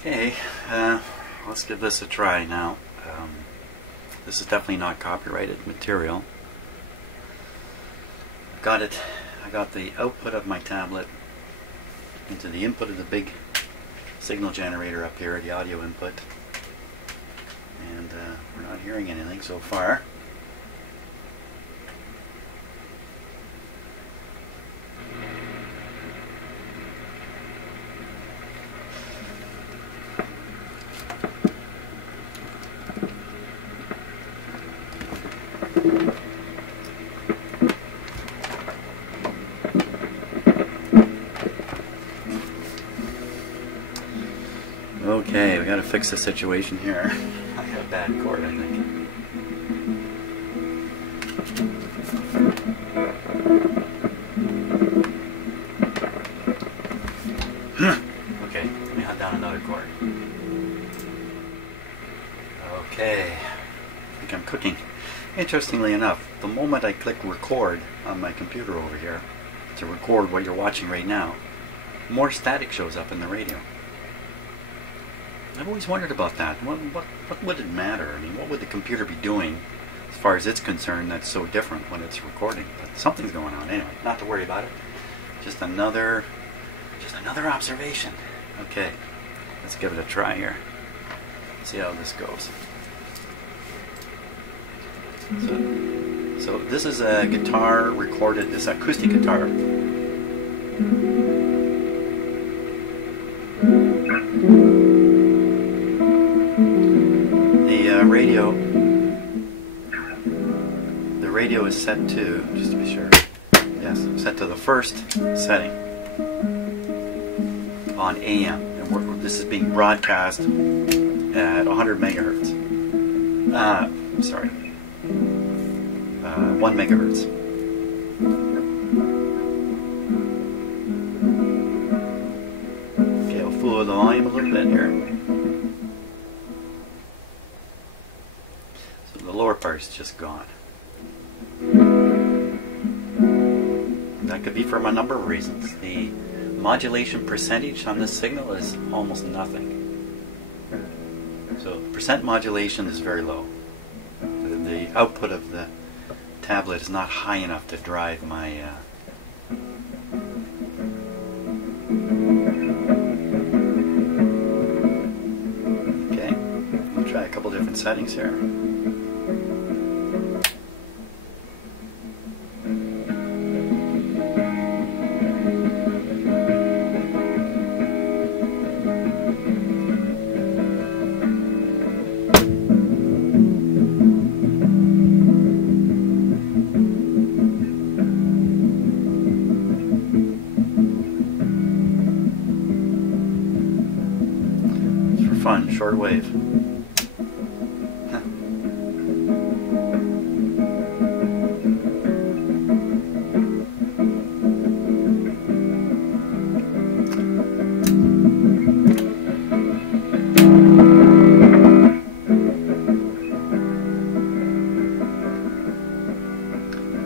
Okay, let's give this a try now. This is definitely not copyrighted material. I got the output of my tablet into the input of the big signal generator up here, the audio input, and we're not hearing anything so far. Okay, we gotta fix the situation here. I got a bad cord, I think. Okay, let me hunt down another cord. Okay, I think I'm cooking. Interestingly enough, the moment I click record on my computer over here to record what you're watching right now, more static shows up in the radio. I've always wondered about that. What would it matter? I mean, what would the computer be doing as far as it's concerned that's so different when it's recording? But something's going on anyway. Not to worry about it. Just another observation. Okay, let's give it a try here. See how this goes. So this is a guitar recorded, this acoustic guitar. The radio is set to, just to be sure, yes, set to the first setting on AM, and this is being broadcast at 100 megahertz. 1 megahertz. Okay, I'll fool with the volume a little bit here. The lower part's just gone. That could be from a number of reasons. The modulation percentage on this signal is almost nothing. So percent modulation is very low. The output of the tablet is not high enough to drive my okay, I'll try a couple different settings here. Fun, shortwave.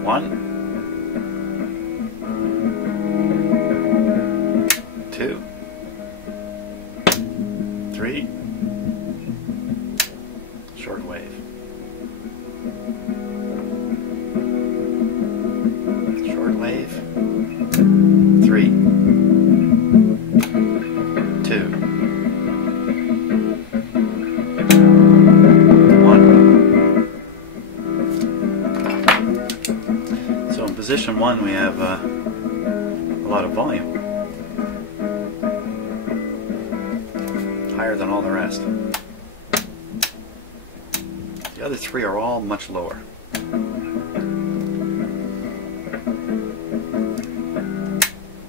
One, 2, 3, shortwave. Shortwave. 3, 2, 1. So in position 1 we have a lot of volume. Higher than all the rest. The other 3 are all much lower.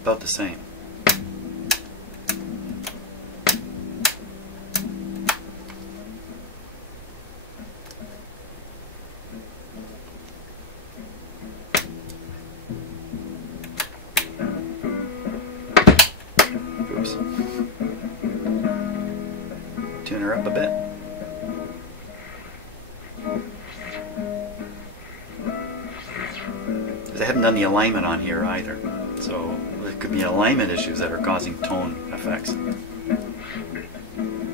About the same. Oops. Tune her up a bit. I haven't done the alignment on here either, so there could be alignment issues that are causing tone effects.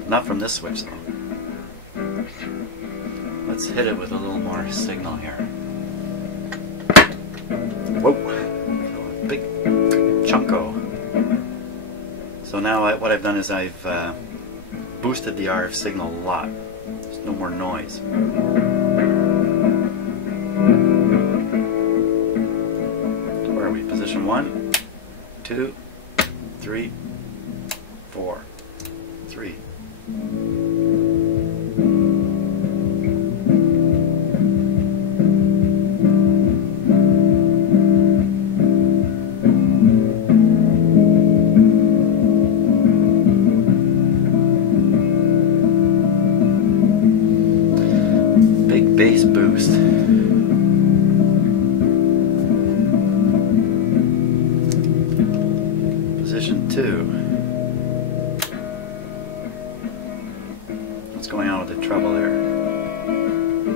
Not from this switch though. Let's hit it with a little more signal here. Whoa! Big chunko. So now what I've done is I've boosted the RF signal a lot. There's no more noise. Where are we? Position 1, 2, 3, 4, 3. Big bass boost. Position 2. What's going on with the treble there?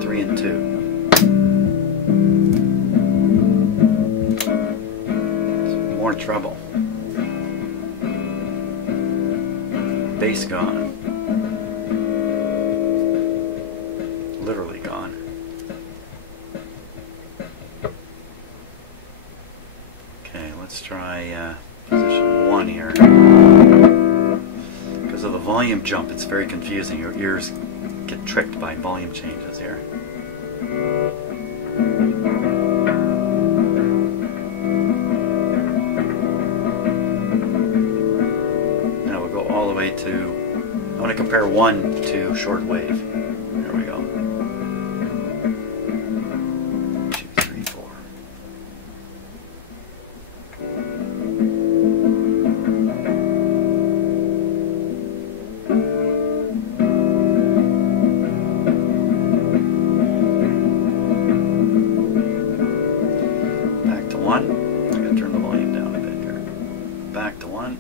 3 and 2. More treble. Bass gone. Literally gone. Okay, let's try position 1 here. Because of the volume jump, it's very confusing. Your ears get tricked by volume changes here. Now we'll go all the way to, I want to compare 1 to shortwave. There we go. 2, 3, 4. Back to 1. I'm going to turn the volume down a bit here. Back to 1.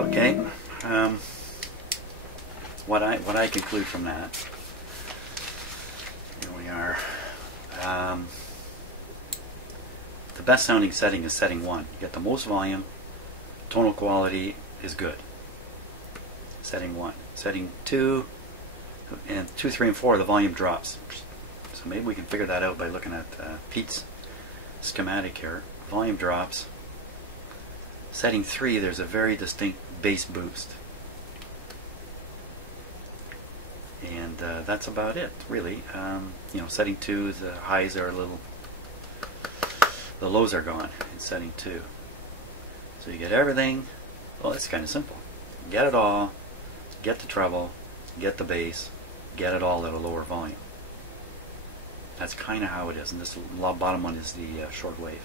Okay, what I conclude from that, here we are, the best sounding setting is setting 1. You get the most volume, tonal quality is good. Setting 1. Setting 2, and 2, 3, and 4, the volume drops. So maybe we can figure that out by looking at Pete's schematic here. Volume drops. Setting 3, there's a very distinct bass boost. And that's about it, really. You know, setting 2, the highs are a little, the lows are gone in setting 2. So you get everything. Well, it's kind of simple. Get it all, get the treble, get the bass, get it all at a lower volume. That's kind of how it is. And this bottom one is the shortwave.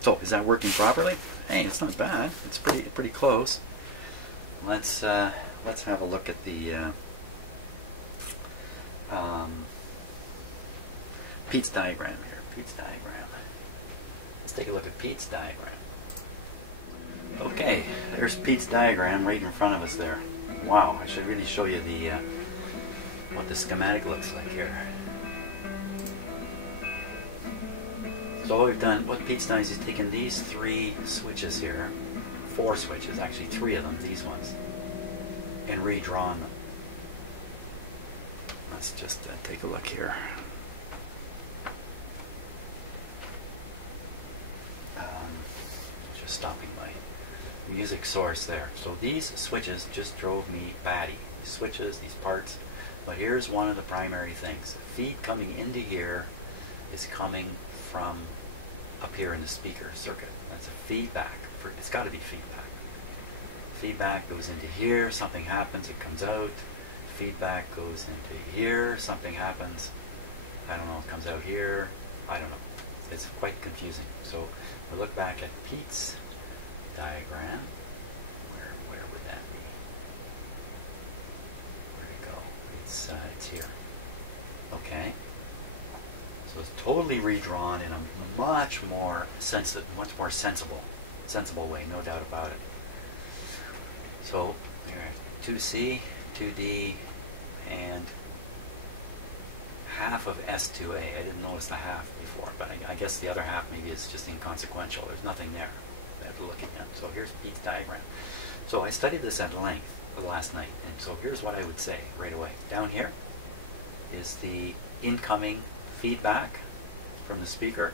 So, is that working properly? Hey, it's not bad. It's pretty close. Let's have a look at the Pete's diagram here. Pete's diagram. Let's take a look at Pete's diagram. Okay, there's Pete's diagram right in front of us there. Wow, I should really show you the what the schematic looks like here. So what we've done, what Pete's done is he's taken these 3 switches here, 4 switches, actually 3 of them, these ones, and redrawn them. Let's just take a look here. Just stopping my music source there. So these switches just drove me batty. these switches, these parts. But here's one of the primary things. The feed coming into here is coming from up here in the speaker circuit. That's a feedback. It's got to be feedback. Feedback goes into here, something happens, it comes out. Feedback goes into here, something happens. I don't know, it comes out here. I don't know. It's quite confusing. So we look back at Pete's diagram. Where would that be? Where'd it go? It's here. Okay. So it's totally redrawn in a much more sensible way, no doubt about it. So here, 2C, 2D, and half of S2A. I didn't notice the half before, but I guess the other half maybe is just inconsequential. There's nothing there after looking at. So here's Pete's diagram. So I studied this at length last night, and so here's what I would say right away. Down here is the incoming feedback from the speaker.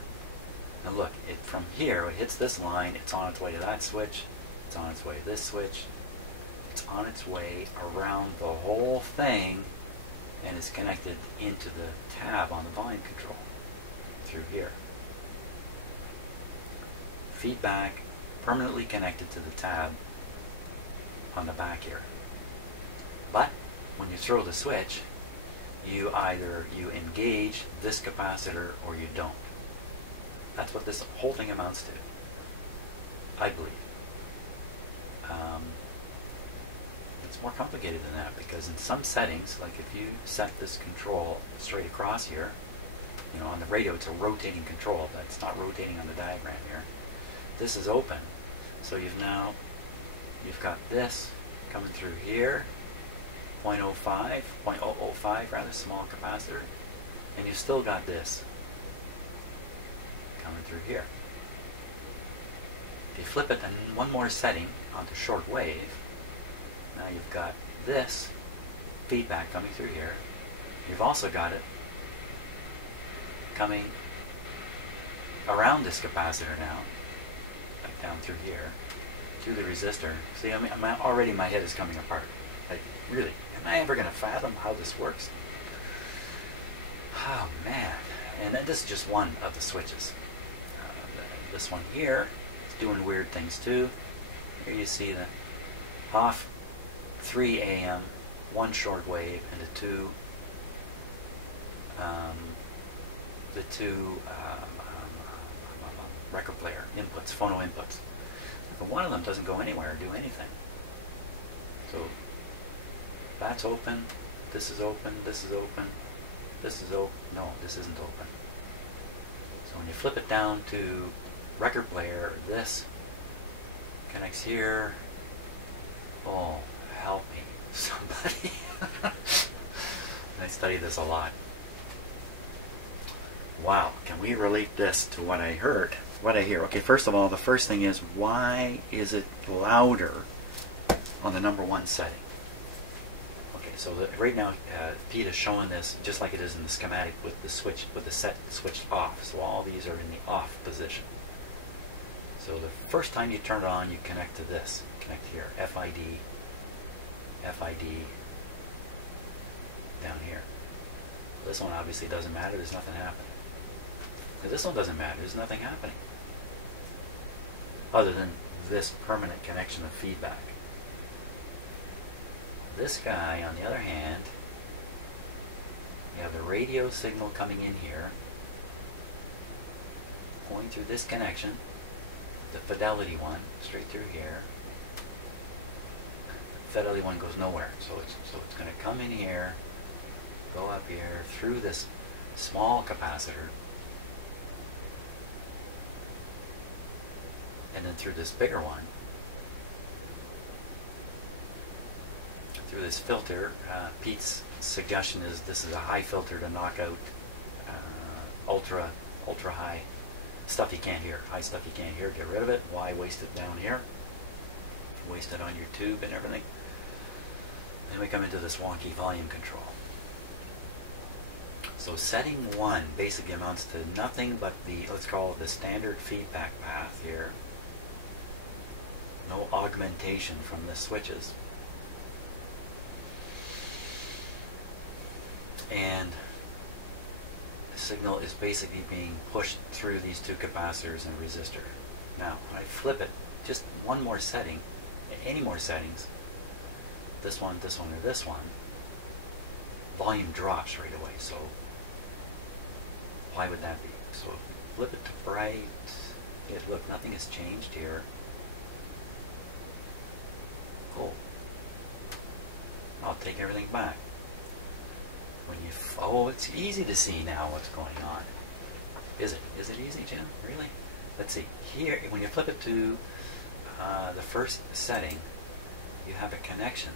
Now look, from here, it hits this line, it's on its way to that switch, it's on its way to this switch, it's on its way around the whole thing, and is connected into the tab on the volume control through here. Feedback permanently connected to the tab on the back here. But when you throw the switch, you either engage this capacitor or you don't. That's what this whole thing amounts to, I believe. It's more complicated than that, because in some settings, like if you set this control straight across here, you know, on the radio it's a rotating control, but it's not rotating on the diagram here. This is open, so you've got this coming through here, 0.05 rather, small capacitor, and you've still got this coming through here. If you flip it in one more setting onto shortwave, now you've got this feedback coming through here. You've also got it coming around this capacitor now, like down through here, to the resistor. See, already my head is coming apart. Like, really, am I ever going to fathom how this works? Oh, man. And then this is just one of the switches. This one here is doing weird things too. Here you see the off 3 AM, 1 shortwave, and the two record player inputs, phono inputs. But one of them doesn't go anywhere or do anything. So that's open, this is open, this is open, this is open. No, this isn't open. So when you flip it down to record player, this connects here. Oh, help me, somebody. I study this a lot. Wow, can we relate this to what I heard? What I hear? Okay, first of all, the first thing is, why is it louder on the number 1 setting? Okay, so right now Pete is showing this just like it is in the schematic with the switch, with the set switched off. So all these are in the off position. So the first time you turn it on, you connect to this. Connect here, FID down here. This one obviously doesn't matter, there's nothing happening. This one doesn't matter, there's nothing happening. Other than this permanent connection of feedback. This guy, on the other hand, you have the radio signal coming in here, going through this connection, the fidelity one, straight through here. The fidelity one goes nowhere, so it's going to come in here, go up here, through this small capacitor, and then through this bigger one, through this filter. Pete's suggestion is this is a high filter to knock out ultra high stuff you can't hear. High stuff you can't hear, get rid of it. Why waste it down here? Waste it on your tube and everything. Then we come into this wonky volume control. So setting 1 basically amounts to nothing but the, let's call it the standard feedback path here. No augmentation from the switches. and the signal is basically being pushed through these two capacitors and resistor. Now, when I flip it, just one more setting, any more settings, this one, or this one, volume drops right away. So why would that be? So flip it to bright. Yeah, look, nothing has changed here. Cool. I'll take everything back. When you oh, it's easy to see now what's going on. Is it? Is it easy, Jim? Really? Let's see. Here, when you flip it to the first setting, you have a connection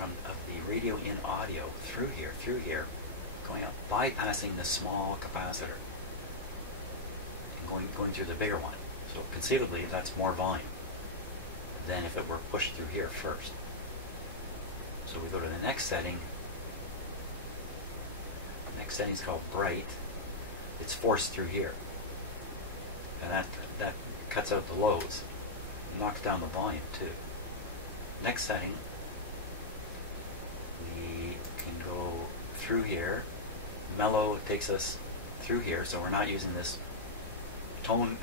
of the radio in audio through here, going up, bypassing the small capacitor and going through the bigger one. So conceivably, that's more volume than if it were pushed through here first. So we go to the next setting. The next setting is called bright. It's forced through here, and that cuts out the lows, knocks down the volume too. Next setting, we can go through here. Mellow takes us through here, so we're not using this tone,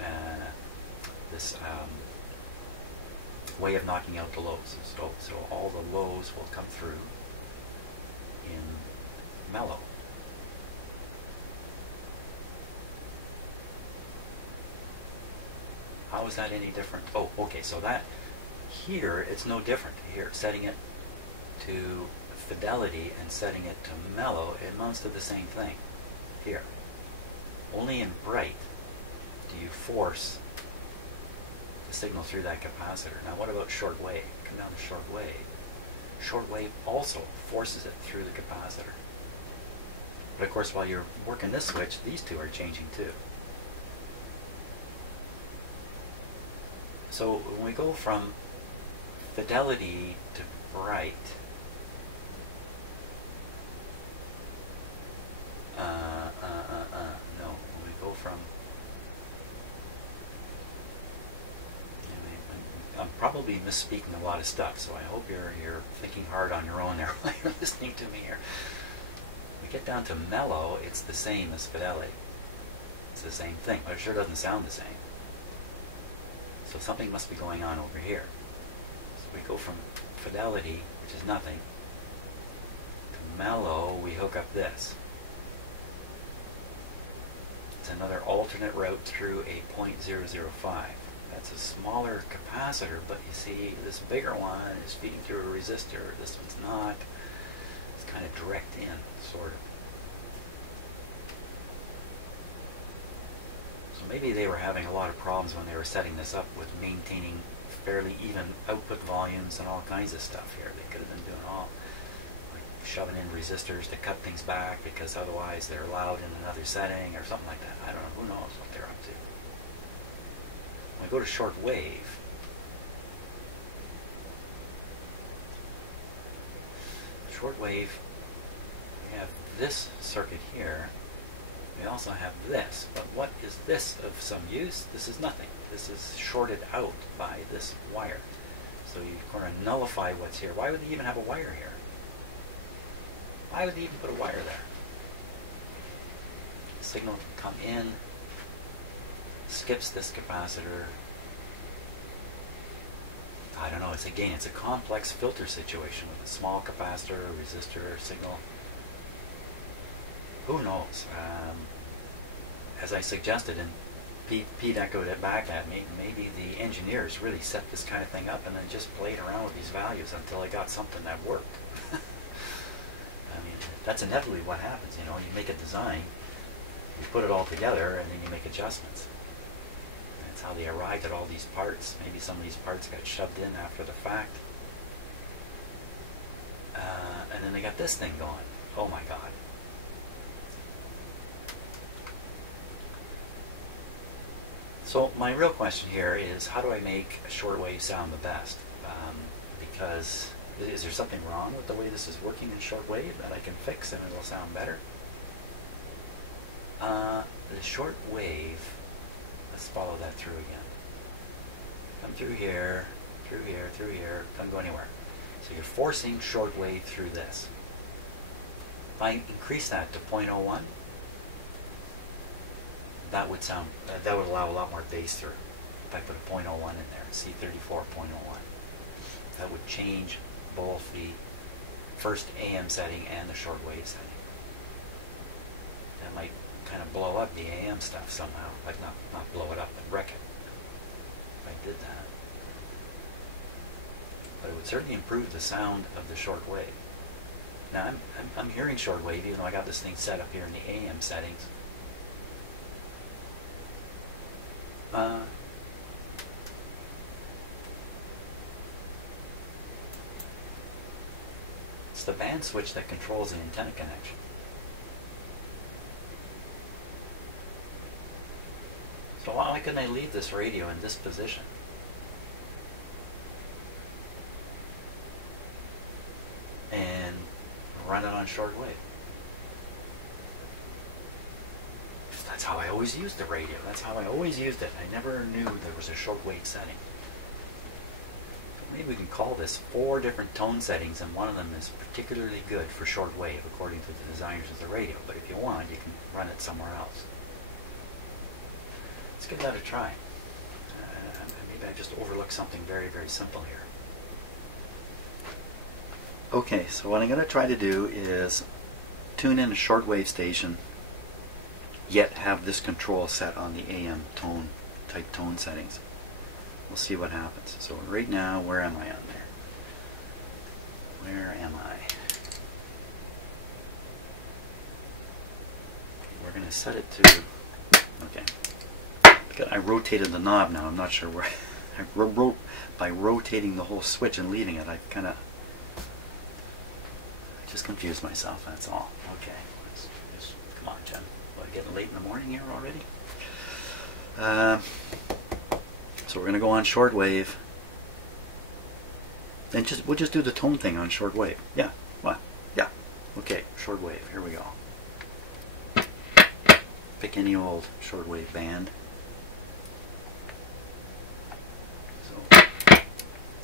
this way of knocking out the lows. So all the lows will come through in mellow. How is that any different? Oh, okay, so that here, it's no different. Here, setting it to fidelity and setting it to mellow, it amounts to the same thing. Here. Only in bright do you force the signal through that capacitor. Now what about shortwave? Come down to shortwave. Shortwave also forces it through the capacitor. But of course, while you're working this switch, these two are changing too. So when we go from fidelity to bright, no, when we go from, I'm probably misspeaking a lot of stuff, so I hope you're thinking hard on your own there while you're listening to me here. We get down to mellow, it's the same as fidelity. It's the same thing, but it sure doesn't sound the same. So something must be going on over here. So we go from fidelity, which is nothing, to mellow, we hook up this. It's another alternate route through a 0.005. That's a smaller capacitor, but you see this bigger one is feeding through a resistor. This one's not. It's kind of direct in, sort of. So maybe they were having a lot of problems when they were setting this up with maintaining fairly even output volumes and all kinds of stuff here. They could have been doing all, like shoving in resistors to cut things back because otherwise they're loud in another setting or something like that. I don't know. Who knows what they're up to. When I go to shortwave, we have this circuit here. We also have this, but what is this of some use? This is nothing. This is shorted out by this wire. So you're going to nullify what's here. Why would they even have a wire here? Why would they even put a wire there? The signal can come in, skips this capacitor. I don't know, it's a complex filter situation with a small capacitor, resistor, signal. Who knows? As I suggested, and Pete echoed it back at me, maybe the engineers really set this kind of thing up and then just played around with these values until they got something that worked. I mean, that's inevitably what happens, you know. You make a design, you put it all together, and then you make adjustments. That's how they arrived at all these parts. Maybe some of these parts got shoved in after the fact. And then they got this thing going. Oh my God. So my real question here is, how do I make a shortwave sound the best? Because is there something wrong with the way this is working in shortwave that I can fix and it'll sound better? The shortwave, let's follow that through again. Come through here, through here, through here, doesn't go anywhere. So you're forcing shortwave through this. If I increase that to 0.01, that would sound, that would allow a lot more bass through. If I put a 0.01 in there, C34.01, that would change both the first AM setting and the shortwave setting. That might kind of blow up the AM stuff somehow, like not blow it up and wreck it. If I did that. But it would certainly improve the sound of the shortwave. Now I'm hearing shortwave even though I got this thing set up here in the AM settings. It's the band switch that controls the antenna connection. So why couldn't I leave this radio in this position? And run it on shortwave. That's how I always used the radio. That's how I always used it. I never knew there was a shortwave setting. So maybe we can call this 4 different tone settings, and one of them is particularly good for shortwave according to the designers of the radio. But if you want, you can run it somewhere else. Let's give that a try. Maybe I just overlooked something very, very simple here. Okay, so what I'm going to try to do is tune in a shortwave station, yet have this control set on the AM tone, type tone settings. We'll see what happens. So right now, where am I on there? Where am I? We're going to set it to, okay. I rotated the knob now. I'm not sure where. By rotating the whole switch and leaving it, I kind of just confused myself. That's all. Okay. Just, come on, Jen. What, getting late in the morning here already? So we're going to go on shortwave. And we'll just do the tone thing on shortwave. Yeah. What? Yeah. Okay. Shortwave. Here we go. Pick any old shortwave band.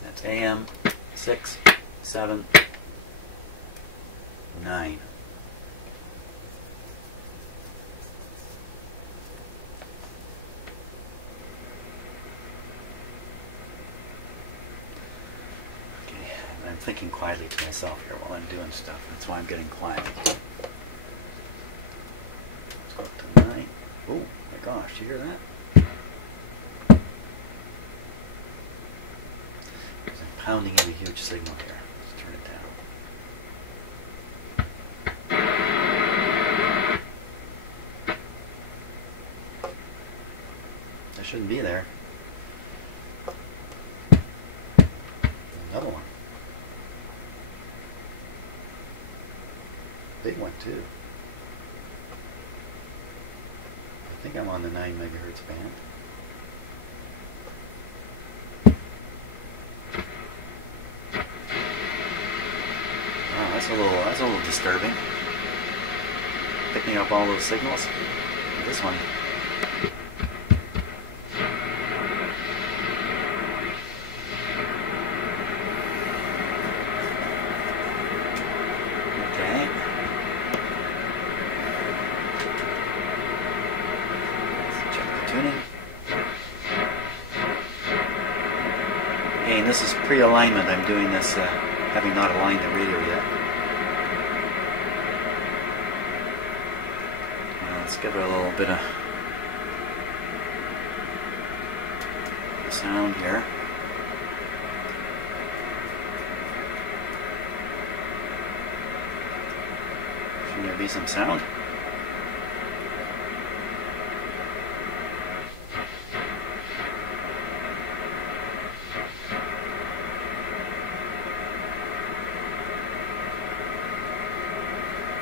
That's AM 6, 7, 9. Okay, I'm thinking quietly to myself here while I'm doing stuff. That's why I'm getting quiet. Let's go up to 9. Oh my gosh, do you hear that? Pounding in a huge signal here. Let's turn it down. That shouldn't be there. Another one. Big one too. I think I'm on the 9 megahertz band. That's a little disturbing. Picking up all those signals. This one. Okay. Let's check the tuning. Again, this is pre-alignment. I'm doing this having not aligned the radio yet. Let's give it a little bit of sound here. Should there be some sound?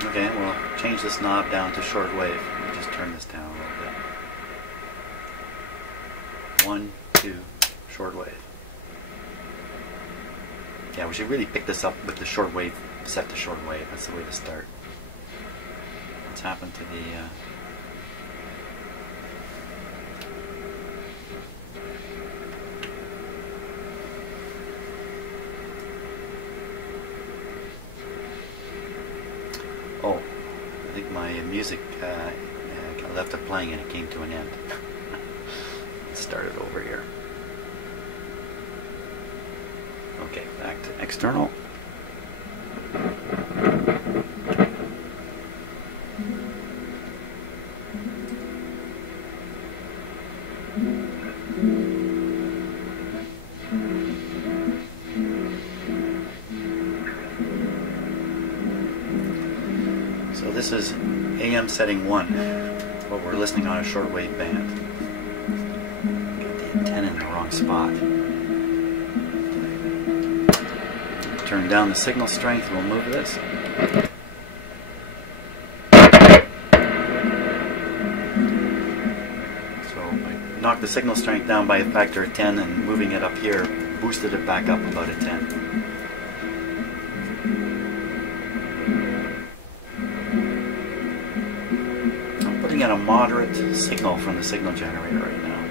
Okay, we'll change this knob down to shortwave. Let me just turn this down a little bit. 1, 2, shortwave. Yeah, we should really pick this up with the shortwave set to shortwave. That's the way to start. What's happened to the... Oh, my music, I left it playing and it came to an end. Let's start it over here. Okay, back to external. So this is AM setting 1, but we're listening on a shortwave band. Got the antenna in the wrong spot. Turn down the signal strength, we'll move this. So I knocked the signal strength down by a factor of 10 and moving it up here boosted it back up about a 10. At a moderate signal from the signal generator right now.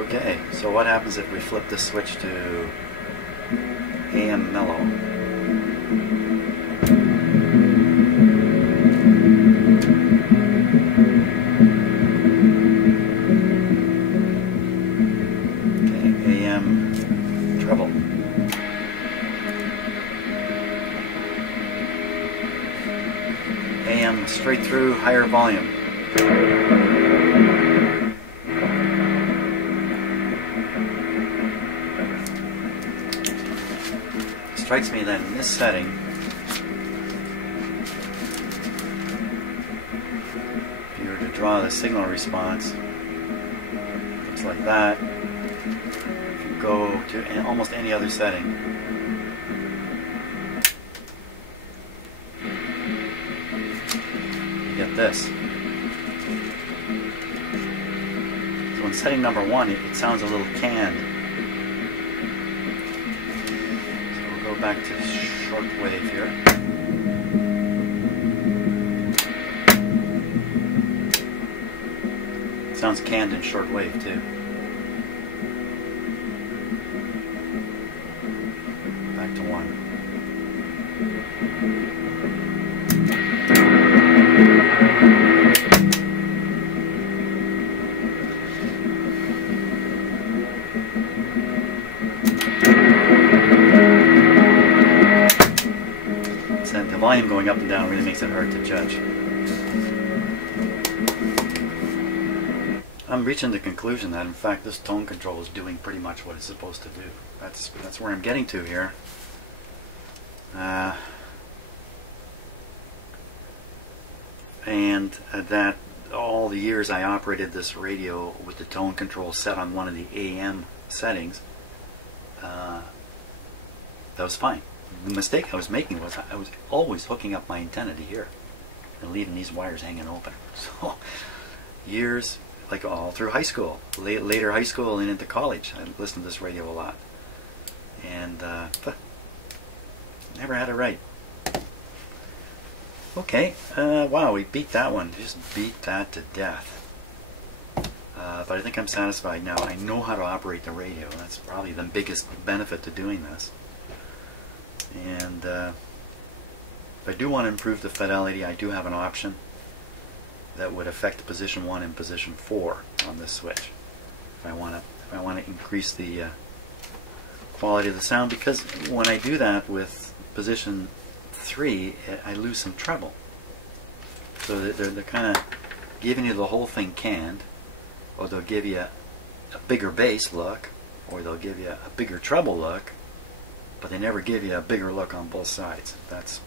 Okay, so what happens if we flip the switch to AM mellow? Okay, AM treble. AM straight through, higher volume. Strikes me that in this setting, if you were to draw the signal response, looks like that. If you go to almost any other setting, get this. So in setting number 1, it sounds a little canned. So we'll go back to shortwave here. It sounds canned in shortwave too. Back to 1. The volume going up and down really makes it hard to judge. I'm reaching the conclusion that in fact this tone control is doing pretty much what it's supposed to do. That's where I'm getting to here. And that all the years I operated this radio with the tone control set on one of the AM settings, that was fine. The mistake I was making was I was always hooking up my antenna to here and leaving these wires hanging open. So years, like all through high school, later high school and into college, I listened to this radio a lot. And never had it right. Okay, wow, we beat that one. Just beat that to death. But I think I'm satisfied now. I know how to operate the radio. That's probably the biggest benefit to doing this. And if I do want to improve the fidelity, I do have an option that would affect position 1 and position 4 on this switch. If I want to increase the quality of the sound, because when I do that with position 3, I lose some treble. So they're kind of giving you the whole thing canned, or they'll give you a bigger bass look, or they'll give you a bigger treble look, but they never give you a bigger look on both sides. That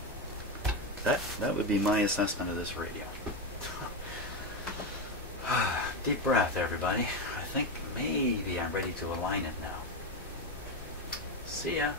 would be my assessment of this radio. Deep breath, everybody. I think maybe I'm ready to align it now. See ya.